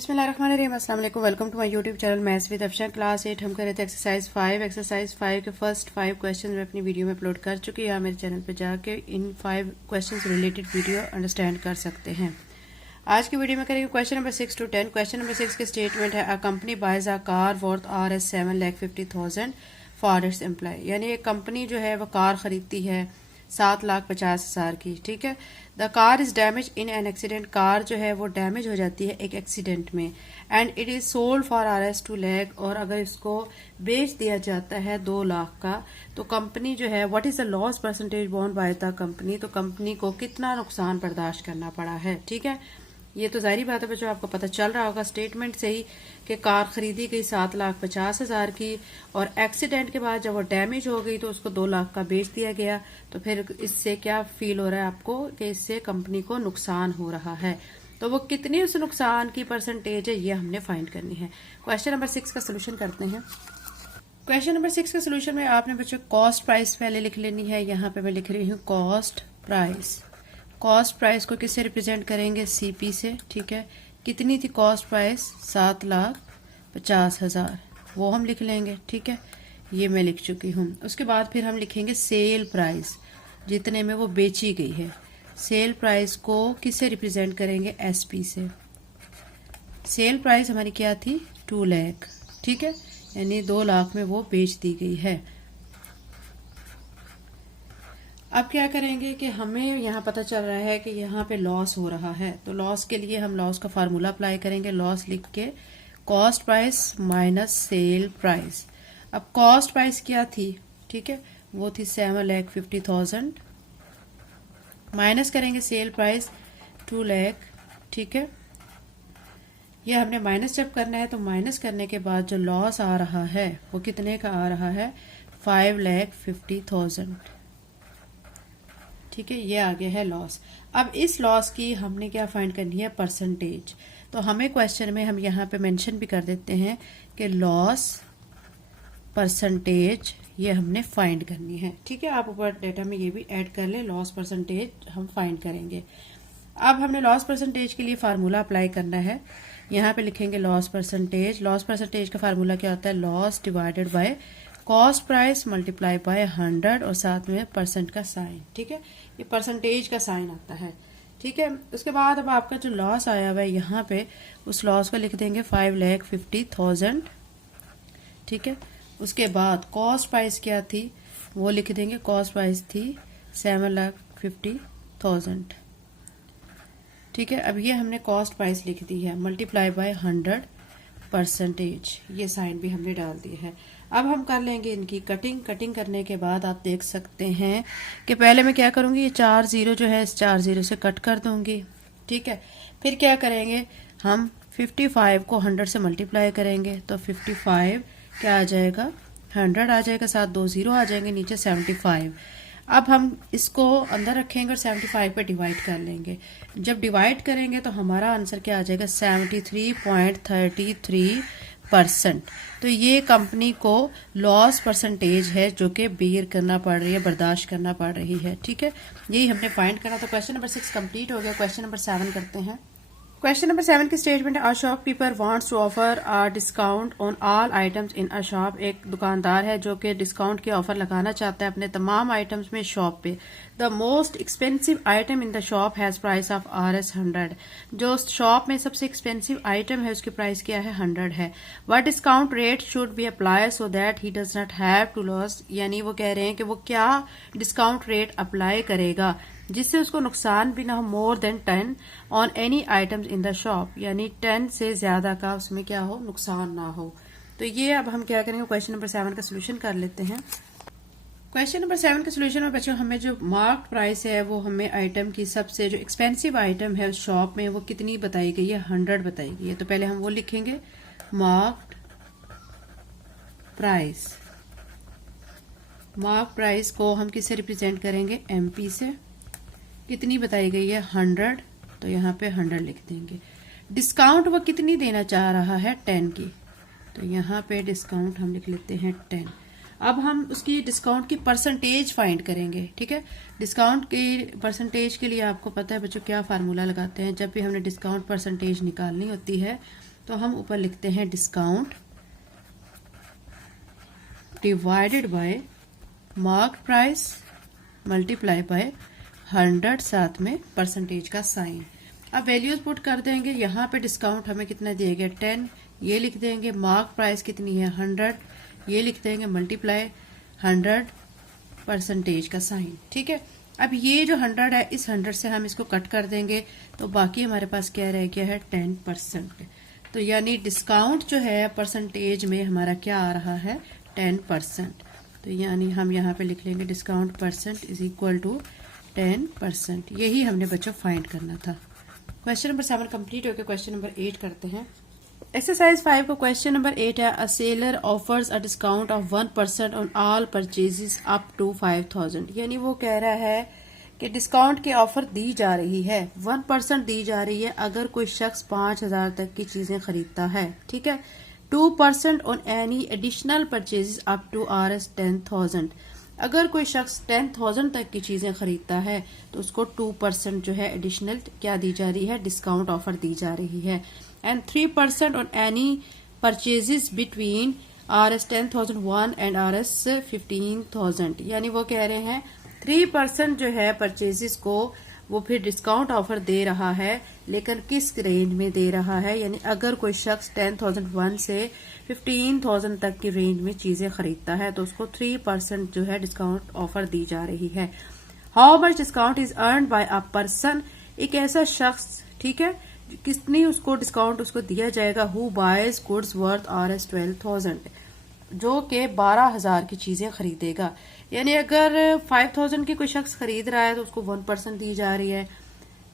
बिस्मिल्लाहिर्रहमानिर्रहीम, अस्सलाम वालेकुम। Welcome to my YouTube channel maths with Afsha. Class 8 हम कर रहे थे एक्सरसाइज 5 के फर्स्ट 5 क्वेश्चन मैं अपनी वीडियो में अपलोड कर चुकी हूँ। आप मेरे चैनल पे जाके इन 5 क्वेश्चन रिलेटेड वीडियो अंडरस्टैंड कर सकते हैं। आज की वीडियो में करेंगे question number 6 to 10। Question number 6 के स्टेटमेंट है, a company buys a car worth Rs 7,50,000 for its employ. यानी एक कंपनी जो है वो कार खरीदती है 7,50,000 की। ठीक है। The car is damage in an accident. Car जो है वो डैमेज हो जाती है एक एक्सीडेंट में। And it is sold for Rs 2 lakh. और अगर इसको बेच दिया जाता है 2 लाख का, तो कंपनी जो है what is the loss percentage borne by the company. तो कंपनी को कितना नुकसान बर्दाश्त करना पड़ा है। ठीक है। ये तो जाहिर बात है बच्चों, आपको पता चल रहा होगा स्टेटमेंट से ही कि कार खरीदी गई 7,50,000 की, और एक्सीडेंट के बाद जब वो डैमेज हो गई तो उसको 2 लाख का बेच दिया गया। तो फिर इससे क्या फील हो रहा है आपको कि इससे कंपनी को नुकसान हो रहा है। तो वो कितनी उस नुकसान की परसेंटेज है, ये हमने फाइंड करनी है। क्वेश्चन नंबर 6 का सोल्यूशन करते हैं। क्वेश्चन नंबर 6 के सोल्यूशन में आपने बच्चों कॉस्ट प्राइस पहले लिख लेनी है। यहाँ पे मैं लिख रही हूँ कॉस्ट प्राइस। कॉस्ट प्राइस को किससे रिप्रेजेंट करेंगे? सीपी से। ठीक है। कितनी थी कॉस्ट प्राइस? 7,50,000, वो हम लिख लेंगे। ठीक है, ये मैं लिख चुकी हूँ। उसके बाद फिर हम लिखेंगे सेल प्राइस, जितने में वो बेची गई है। सेल प्राइस को किससे रिप्रेजेंट करेंगे? एसपी से। सेल प्राइस हमारी क्या थी? 2 लाख। ठीक है, यानी 2 लाख में वो बेच दी गई है। अब क्या करेंगे कि हमें यहाँ पता चल रहा है कि यहाँ पे लॉस हो रहा है, तो लॉस के लिए हम लॉस का फार्मूला अप्लाई करेंगे। लॉस लिख के cost price minus sale price. अब कॉस्ट प्राइस क्या थी? ठीक है, वो थी 7,50,000 माइनस करेंगे सेल प्राइस 2 लाख। ठीक है, ये हमने माइनस जब करना है तो माइनस करने के बाद जो लॉस आ रहा है वो कितने का आ रहा है? 5,50,000। ठीक है, ये आ गया है लॉस। अब इस लॉस की हमने क्या फाइंड करनी है? परसेंटेज। तो हमें क्वेश्चन में हम यहाँ पे मेंशन भी कर देते हैं कि लॉस परसेंटेज ये हमने फाइंड करनी है। ठीक है, आप ऊपर डेटा में ये भी ऐड कर ले, लॉस परसेंटेज हम फाइंड करेंगे। अब हमने लॉस परसेंटेज के लिए फार्मूला अप्लाई करना है। यहाँ पे लिखेंगे लॉस परसेंटेज। लॉस परसेंटेज का फार्मूला क्या होता है? Loss divided by cost price multiply by 100 और साथ में परसेंट का साइन। ठीक है, ये परसेंटेज का साइन आता है। ठीक है, उसके बाद अब आपका जो लॉस आया हुआ है यहाँ पे, उस लॉस को लिख देंगे 5,50,000। ठीक है, उसके बाद कॉस्ट प्राइस क्या थी वो लिख देंगे। कॉस्ट प्राइस थी 7,50,000। ठीक है, अब ये हमने कॉस्ट प्राइस लिख दी है, मल्टीप्लाई बाय 100 परसेंटेज, ये साइन भी हमने डाल दिया है। अब हम कर लेंगे इनकी कटिंग। कटिंग करने के बाद आप देख सकते हैं कि पहले मैं क्या करूंगी, ये 4 0 जो है इस 4 0 से कट कर दूंगी। ठीक है, फिर क्या करेंगे, हम 55 को 100 से मल्टीप्लाई करेंगे तो 55 क्या आ जाएगा? 100 आ जाएगा, साथ 2 0 आ जाएंगे, नीचे 75। अब हम इसको अंदर रखेंगे और 75 पे डिवाइड कर लेंगे। जब डिवाइड करेंगे तो हमारा आंसर क्या आ जाएगा? 73.33%। तो ये कंपनी को लॉस परसेंटेज है जो कि बेयर करना पड़ रही है, बर्दाश्त करना पड़ रही है। ठीक है, यही हमने फाइंड करना। तो क्वेश्चन नंबर 6 कंप्लीट हो गया। क्वेश्चन नंबर 7 करते हैं। क्वेश्चन नंबर 7 की स्टेटमेंट है, a shopkeeper wants to offer a discount on all items in a shop. एक दुकानदार है जो कि डिस्काउंट के ऑफर लगाना चाहता है अपने तमाम आइटम्स में शॉप पे। The most expensive item in the shop has price of Rs 100। जो शॉप में सबसे एक्सपेंसिव आइटम है उसकी प्राइस क्या है? 100 है। What discount rate should be apply so that he does not have to loss. यानी वो कह रहे हैं कि वो क्या डिस्काउंट रेट अप्लाई करेगा जिससे उसको नुकसान भी ना हो। More than 10 on any items in the shop, यानी 10 से ज्यादा का उसमें क्या हो? नुकसान ना हो। तो ये अब हम क्या करेंगे, क्वेश्चन नंबर 7 का सोल्यूशन कर लेते हैं। क्वेश्चन नंबर 7 के सोल्यूशन में बच्चों हमें जो मार्क प्राइस है वो हमें आइटम की सबसे जो एक्सपेंसिव आइटम है उस शॉप में वो कितनी बताई गई है? 100 बताई गई है। तो पहले हम वो लिखेंगे मार्क प्राइस। मार्क प्राइस को हम किससे रिप्रेजेंट करेंगे? MP से। कितनी बताई गई है? 100, तो यहाँ पे 100 लिख देंगे। डिस्काउंट वो कितनी देना चाह रहा है? 10 की, तो यहाँ पे डिस्काउंट हम लिख लेते हैं 10। अब हम उसकी डिस्काउंट की परसेंटेज फाइंड करेंगे। ठीक है, डिस्काउंट की परसेंटेज के लिए आपको पता है बच्चों क्या फार्मूला लगाते हैं। जब भी हमने डिस्काउंट परसेंटेज निकालनी होती है तो हम ऊपर लिखते हैं discount divided by mark price multiply by 100, साथ में परसेंटेज का साइन। अब वैल्यूज पुट कर देंगे। यहाँ पे डिस्काउंट हमें कितना दिया गया 10, ये लिख देंगे। मार्क प्राइस कितनी है 100, ये लिख देंगे। मल्टीप्लाई 100 परसेंटेज का साइन। ठीक है, अब ये जो 100 है इस 100 से हम इसको कट कर देंगे तो बाकी हमारे पास क्या रह गया है 10%। तो यानी डिस्काउंट जो है परसेंटेज में हमारा क्या आ रहा है 10%। तो यानी हम यहाँ पे लिख लेंगे discount percent is equal to 10%। यही हमने बच्चों फाइंड करना था। क्वेश्चन नंबर 7 कंप्लीट होकर क्वेश्चन नंबर 8 करते हैं। एक्सरसाइज 5 को क्वेश्चन नंबर 8 है, a seller offers a discount of 1% on all purchases up to 5000। यानी वो कह रहा है कि डिस्काउंट की ऑफर दी जा रही है, 1% दी जा रही है अगर कोई शख्स 5000 तक की चीजें खरीदता है। ठीक है, 2% on any additional purchases up to Rs 10,000। अगर कोई शख्स 10,000 तक की चीजें खरीदता है तो उसको 2% जो है एडिशनल क्या दी जा रही है, डिस्काउंट ऑफर दी जा रही है। And 3% on any purchases between Rs 10,001 and Rs 15,000। यानी वो कह रहे हैं 3% जो है परचेजेस को वो फिर डिस्काउंट ऑफर दे रहा है, लेकिन किस रेंज में दे रहा है। यानी अगर कोई शख्स 10,001 से 15,000 तक की रेंज में चीजें खरीदता है तो उसको 3% जो है डिस्काउंट ऑफर दी जा रही है। How much discount is earn by a person, एक ऐसा शख्स, ठीक है, कितनी उसको डिस्काउंट उसको दिया जाएगा, who boys goods worth Rs 12,000, जो कि 12,000 की चीजें खरीदेगा। यानी अगर 5,000 की कोई शख्स खरीद रहा है तो उसको 1% दी जा रही है,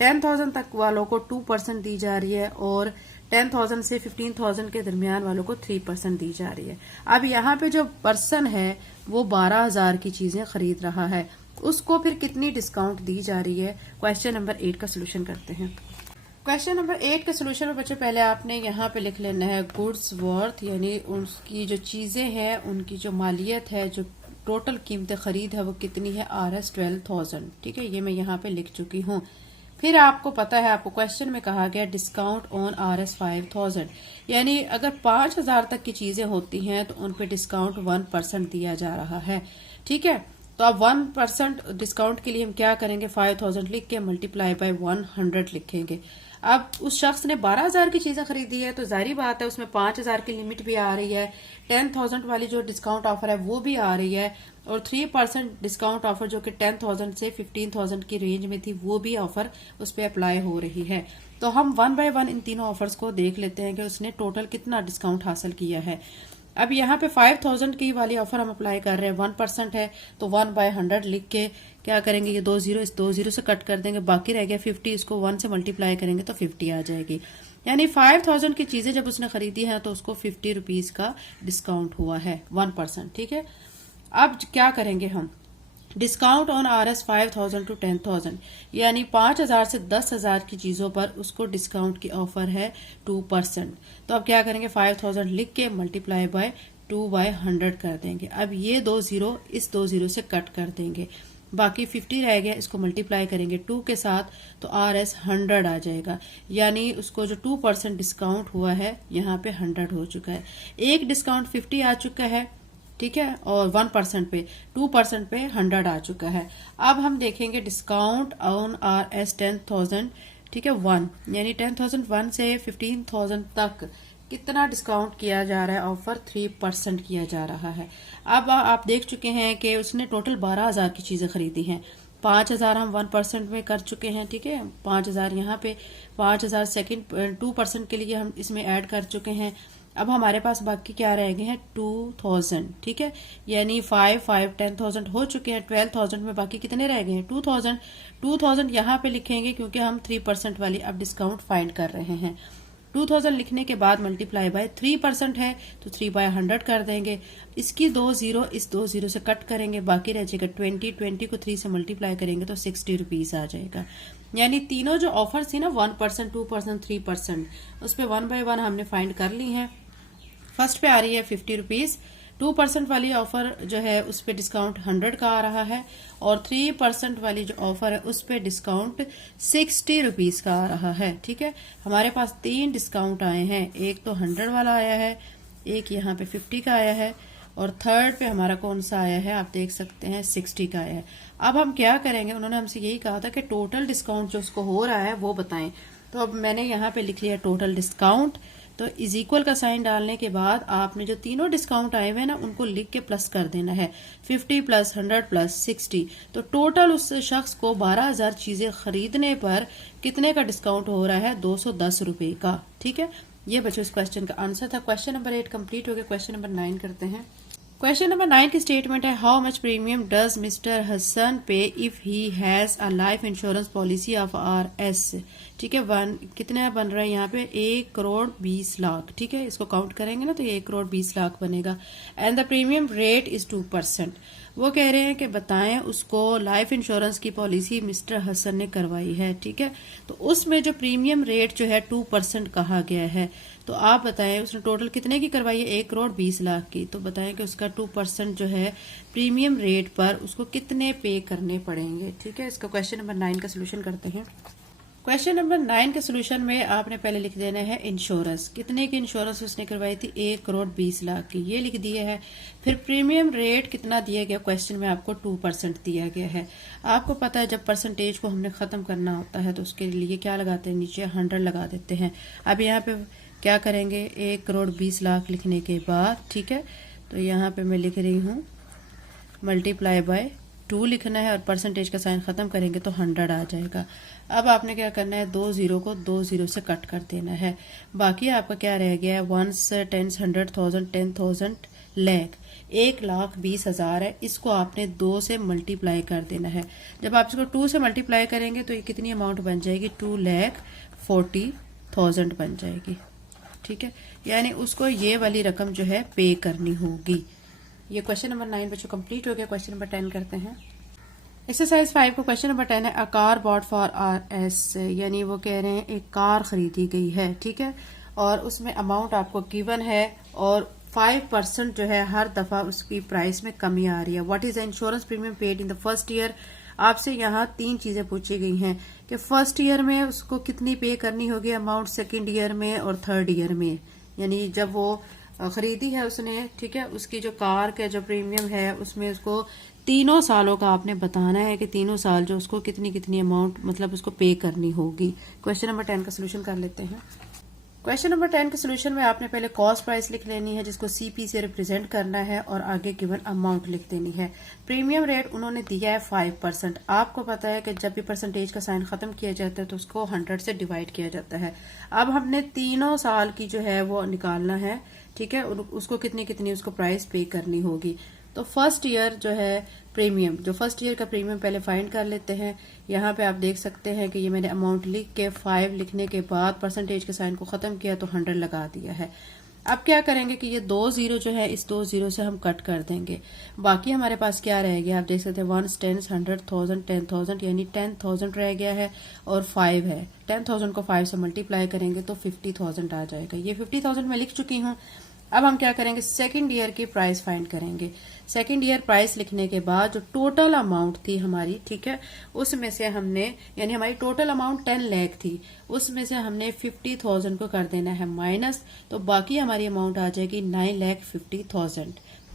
10,000 तक वालों को 2% दी जा रही है और 10,000 से 15,000 के दरमियान वालों को 3% दी जा रही है। अब यहाँ पे जो पर्सन है वो 12,000 की चीजें खरीद रहा है, उसको फिर कितनी डिस्काउंट दी जा रही है। क्वेश्चन नंबर 8 का सोल्यूशन करते हैं। क्वेश्चन नंबर 8 के सोल्यूशन में बच्चों पहले आपने यहाँ पे लिख लेना है गुड्स वर्थ, यानी उसकी जो चीजें हैं उनकी जो मालियत है, जो टोटल कीमत खरीद है वो कितनी है Rs 12,000। ठीक है, ये मैं यहाँ पे लिख चुकी हूँ। फिर आपको पता है, आपको क्वेश्चन में कहा गया डिस्काउंट ऑन Rs 5,000, यानी अगर 5,000 तक की चीजें होती हैं तो उन पे डिस्काउंट 1% दिया जा रहा है। ठीक है, तो अब 1% डिस्काउंट के लिए हम क्या करेंगे, 5,000 लिख के मल्टीप्लाई बाय 100 लिखेंगे। अब उस शख्स ने 12,000 की चीजें खरीदी है तो जाहिर बात है उसमें 5,000 की लिमिट भी आ रही है, 10,000 वाली जो डिस्काउंट ऑफर है वो भी आ रही है और 3% डिस्काउंट ऑफर जो कि 10,000 से 15,000 की रेंज में थी वो भी ऑफर उस पर अप्लाई हो रही है। तो हम 1 बाय 1 इन तीनों ऑफर्स को देख लेते हैं कि उसने टोटल कितना डिस्काउंट हासिल किया है। अब यहाँ पे 5,000 की वाली ऑफर हम अप्लाई कर रहे हैं, 1% है तो 1 बाय 100 लिख के क्या करेंगे, ये 2 जीरो इस 2 जीरो से कट कर देंगे, बाकी रह गया 50, इसको 1 से मल्टीप्लाई करेंगे तो 50 आ जाएगी। यानी 5,000 की चीजें जब उसने खरीदी है तो उसको 50 रुपीज का डिस्काउंट हुआ है, 1%। ठीक है, अब क्या करेंगे हम, डिस्काउंट ऑन Rs 5,000 टू 10,000, यानी 5,000 से 10,000 की चीजों पर उसको डिस्काउंट की ऑफर है 2%। तो अब क्या करेंगे, 5,000 लिख के मल्टीप्लाई बाय 2 बाय 100 कर देंगे। अब ये 2 जीरो इस 2 जीरो से कट कर देंगे, बाकी 50 रह गया, इसको मल्टीप्लाई करेंगे 2 के साथ तो Rs 100 आ जाएगा। यानी उसको जो 2% डिस्काउंट हुआ है यहाँ पे 100 हो चुका है। एक डिस्काउंट 50 आ चुका है, ठीक है, और 1% पे 2% पे 100 आ चुका है। अब हम देखेंगे डिस्काउंट ऑन Rs 10,000, ठीक है, 1, यानी 10,001 से 15,000 तक कितना डिस्काउंट किया जा रहा है, ऑफर 3% किया जा रहा है। अब आप देख चुके हैं कि उसने टोटल 12,000 की चीजें खरीदी हैं, 5,000 हम 1% में कर चुके हैं। ठीक है, 5,000 यहाँ पे, 5,000 सेकेंड 2% के लिए हम इसमें ऐड कर चुके हैं। अब हमारे पास बाकी क्या रह गए हैं, 2,000। ठीक है, यानी 5 10,000 हो चुके हैं, 12,000 में बाकी कितने रह गए हैं, 2,000 यहाँ पे लिखेंगे क्योंकि हम 3% वाली अब डिस्काउंट फाइंड कर रहे हैं। 2,000 लिखने के बाद मल्टीप्लाई बाय 3% है तो 3 बाय 100 कर देंगे, इसकी 2 जीरो इस 2 जीरो से कट करेंगे, बाकी रह जाएगा 20 को 3 से मल्टीप्लाई करेंगे तो 60 रुपीज आ जाएगा। यानी तीनों जो ऑफर थी ना, 1%, 2%, 3%, उस पर 1 बाय 1 हमने फाइंड कर ली है। फर्स्ट पे आ रही है 50 रुपीज, 2% वाली ऑफर जो है उस पर डिस्काउंट 100 का आ रहा है और 3% वाली जो ऑफर है उस पर डिस्काउंट 60 रुपीज का आ रहा है। ठीक है, हमारे पास 3 डिस्काउंट आए हैं, एक तो 100 वाला आया है, एक यहाँ पे 50 का आया है और थर्ड पे हमारा कौन सा आया है आप देख सकते हैं 60 का आया है। अब हम क्या करेंगे, उन्होंने हमसे यही कहा था कि टोटल डिस्काउंट जो उसको हो रहा है वो बताएं। तो अब मैंने यहाँ पे लिख लिया टोटल डिस्काउंट। तो इज इक्वल का साइन डालने के बाद आपने जो तीनों डिस्काउंट आए हुए हैं ना उनको लिख के प्लस कर देना है, 50 प्लस 100 प्लस 60। तो टोटल उस शख्स को 12,000 चीजें खरीदने पर कितने का डिस्काउंट हो रहा है, 210 रुपए का। ठीक है, ये बच्चों इस क्वेश्चन का आंसर था। क्वेश्चन नंबर 8 कंप्लीट हो गया। क्वेश्चन नंबर 9 करते हैं। क्वेश्चन नंबर 9 की स्टेटमेंट है, how much premium does mister Hasan pay if he has a life insurance policy of RS। ठीक है, कितने बन रहा है यहाँ पे, 1 करोड़ 20 लाख। ठीक है, इसको काउंट करेंगे ना तो ये 1 करोड़ 20 लाख बनेगा। And the premium rate is 2%। वो कह रहे हैं कि बताएं उसको लाइफ इंश्योरेंस की पॉलिसी मिस्टर हसन ने करवाई है। ठीक है, तो उसमें जो प्रीमियम रेट जो है 2% कहा गया है। तो आप बताएं उसने टोटल कितने की करवाई है, 1 करोड़ 20 लाख की। तो बताएं कि उसका 2% जो है प्रीमियम रेट पर उसको कितने पे करने पड़ेंगे। ठीक है, इसका क्वेश्चन नंबर 9 का सोल्यूशन करते हैं। क्वेश्चन नंबर 9 के सोल्यूशन में आपने पहले लिख देना है इंश्योरेंस, कितने की इंश्योरेंस उसने करवाई थी, 1 करोड़ 20 लाख की, ये लिख दिया है। फिर प्रीमियम रेट कितना दिया गया, क्वेश्चन में आपको 2% दिया गया है। आपको पता है जब परसेंटेज को हमने खत्म करना होता है तो उसके लिए क्या लगाते हैं, नीचे 100 लगा देते हैं। अब यहाँ पे क्या करेंगे, 1 करोड़ 20 लाख लिखने के बाद, ठीक है, तो यहाँ पे मैं लिख रही हूँ मल्टीप्लाई बाय 2 लिखना है और परसेंटेज का साइन खत्म करेंगे तो 100 आ जाएगा। अब आपने क्या करना है, 2 जीरो को 2 जीरो से कट कर देना है। बाकी आपका क्या रह गया है, 1s 10s 100,000 10,000 लाख, 1,20,000 है। इसको आपने 2 से मल्टीप्लाई कर देना है। जब आप इसको 2 से मल्टीप्लाई करेंगे तो ये कितनी अमाउंट बन जाएगी, 2,40,000 बन जाएगी। ठीक है, यानी उसको ये वाली रकम जो है पे करनी होगी। ये क्वेश्चन नंबर 9 बच्चों कंप्लीट हो गया। क्वेश्चन नंबर 10 करते हैं। एक्सरसाइज 5 को क्वेश्चन नंबर 10 है, a car bought for RS, यानी वो कह रहे हैं एक कार खरीदी गई है। ठीक है, और उसमें अमाउंट आपको गिवन है और 5% जो है हर दफा उसकी प्राइस में कमी आ रही है। What is the insurance premium paid in the first year. आपसे यहाँ 3 चीजें पूछी गई हैं कि फर्स्ट ईयर में उसको कितनी पे करनी होगी अमाउंट, सेकंड ईयर में और थर्ड ईयर में, यानी जब वो खरीदी है उसने, ठीक है, उसकी जो कार का जो प्रीमियम है उसमें उसको 3 सालों का आपने बताना है कि 3 साल जो उसको कितनी कितनी अमाउंट मतलब उसको पे करनी होगी। क्वेश्चन नंबर 10 का सोल्यूशन कर लेते हैं। क्वेश्चन नंबर 10 के सोल्यूशन में आपने पहले कॉस्ट प्राइस लिख लेनी है जिसको CP से रिप्रेजेंट करना है और आगे गिवन अमाउंट लिख देनी है। प्रीमियम रेट उन्होंने दिया है 5%। आपको पता है कि जब भी परसेंटेज का साइन खत्म किया जाता है तो उसको 100 से डिवाइड किया जाता है। अब हमने 3 साल की जो है वो निकालना है। ठीक है, उसको कितनी कितनी उसको प्राइस पे करनी होगी। तो फर्स्ट ईयर जो है प्रीमियम, जो फर्स्ट ईयर का प्रीमियम पहले फाइंड कर लेते हैं। यहाँ पे आप देख सकते हैं कि ये मैंने अमाउंट लिख के 5 लिखने के बाद परसेंटेज के साइन को खत्म किया तो 100 लगा दिया है। अब क्या करेंगे कि ये 2 जीरो जो है इस 2 जीरो से हम कट कर देंगे। बाकी हमारे पास क्या रह गया, आप देख सकते हैं 1s 10s 100,000 10,000, यानी 10,000 रह गया है और 5 है। 10,000 को 5 से मल्टीप्लाई करेंगे तो 50,000 आ जाएगा। ये 50,000 मैं लिख चुकी हूँ। अब हम क्या करेंगे, सेकंड ईयर की प्राइस फाइंड करेंगे। सेकंड ईयर प्राइस लिखने के बाद जो टोटल अमाउंट थी हमारी, ठीक है, उसमें से हमने, यानी हमारी टोटल अमाउंट 10 लाख थी, उसमें से हमने 50,000 को कर देना है माइनस, तो बाकी हमारी अमाउंट आ जाएगी 9,50,000।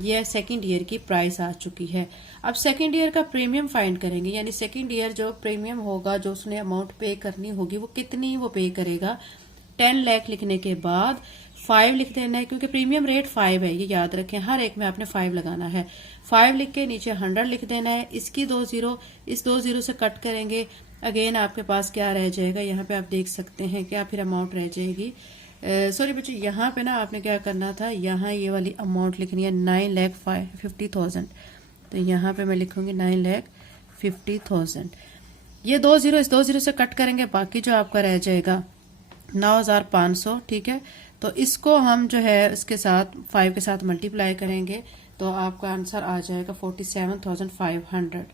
ये सेकंड ईयर की प्राइस आ चुकी है। अब सेकंड ईयर का प्रीमियम फाइंड करेंगे, यानी सेकंड ईयर जो प्रीमियम होगा, जो उसने अमाउंट पे करनी होगी वो कितनी वो पे करेगा। 10 लाख लिखने के बाद 5 लिख देना है, क्योंकि प्रीमियम रेट 5 है, ये याद रखें, हर एक में आपने 5 लगाना है। 5 लिख के नीचे 100 लिख देना है। इसकी 2 जीरो इस 2 जीरो से कट करेंगे, अगेन आपके पास क्या रह जाएगा, यहाँ पे आप देख सकते हैं क्या फिर अमाउंट रह जाएगी। सॉरी बच्चों, यहाँ पे ना आपने क्या करना था, यहाँ ये वाली अमाउंट लिखनी है 9,50,000। तो यहाँ पे मैं लिखूंगी 9,50,000। ये 2 जीरो इस 2 जीरो से कट करेंगे, बाकी जो आपका रह जाएगा 9,500। ठीक है, तो इसको हम जो है इसके साथ 5 के साथ मल्टीप्लाई करेंगे तो आपका आंसर आ जाएगा 47,500।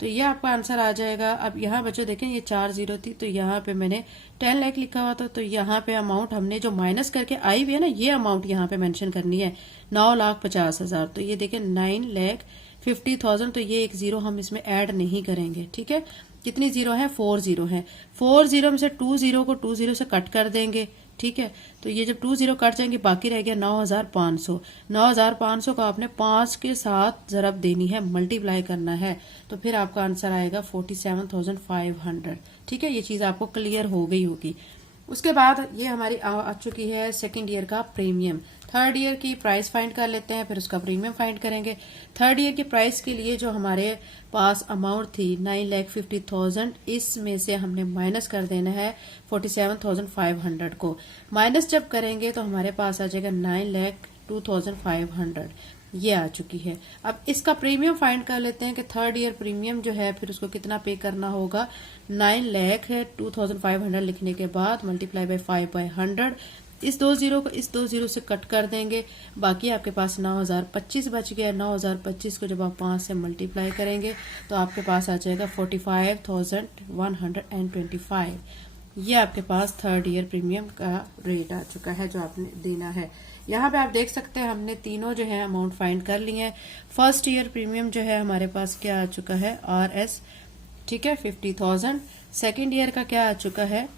तो ये आपका आंसर आ जाएगा। अब यहाँ बच्चों देखें ये 4 जीरो थी, तो यहाँ पे मैंने 10 लाख लिखा हुआ था, तो यहाँ पे अमाउंट हमने जो माइनस करके आई भी है ना, ये अमाउंट यहाँ पे मेंशन करनी है 9,50,000। तो ये देखें 9,50,000, तो ये एक जीरो हम इसमें ऐड नहीं करेंगे। ठीक है, कितनी जीरो है? 4 जीरो है। 4 जीरो में से 2 जीरो को 2 जीरो से कट कर देंगे। ठीक है, तो ये जब 2 जीरो कट जाएंगे बाकी रह गया 9,500। 9,500 को आपने 5 के साथ जरब देनी है, मल्टीप्लाई करना है, तो फिर आपका आंसर आएगा 47,500। ठीक है, ये चीज आपको क्लियर हो गई होगी। उसके बाद ये हमारी आ चुकी है सेकंड ईयर का प्रीमियम। थर्ड ईयर की प्राइस फाइंड कर लेते हैं, फिर उसका प्रीमियम फाइंड करेंगे। थर्ड ईयर की प्राइस के लिए जो हमारे पास अमाउंट थी 9,50,000, इसमें से हमने माइनस कर देना है 47,500 को। माइनस जब करेंगे तो हमारे पास आ जाएगा 9,02,500, ये आ चुकी है। अब इसका प्रीमियम फाइंड कर लेते हैं कि थर्ड ईयर प्रीमियम जो है फिर उसको कितना पे करना होगा। 9,02,500 लिखने के बाद मल्टीप्लाई बाय 5/100, इस 2 जीरो को इस 2 जीरो से कट कर देंगे, बाकी आपके पास 9,025 बच गया। 9,025 को जब आप 5 से मल्टीप्लाई करेंगे तो आपके पास आ जाएगा 45,125। ये आपके पास थर्ड ईयर प्रीमियम का रेट आ चुका है जो आपने देना है। यहाँ पे आप देख सकते हैं हमने तीनों जो है अमाउंट फाइंड कर लिए हैं। फर्स्ट ईयर प्रीमियम जो है हमारे पास क्या आ चुका है, RS, ठीक है, 50,000। सेकेंड ईयर का क्या आ चुका है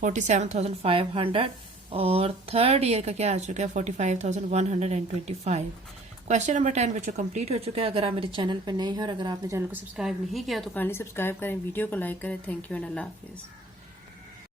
47,500, और थर्ड ईयर का क्या आ चुका है 45,125। क्वेश्चन नंबर 10 बच्चों कंप्लीट हो चुका है। अगर आप मेरे चैनल पर नए हैं और अगर आपने चैनल को सब्सक्राइब नहीं किया तो काइंडली सब्सक्राइब करें, वीडियो को लाइक करें। Thank you and Allah Hafiz.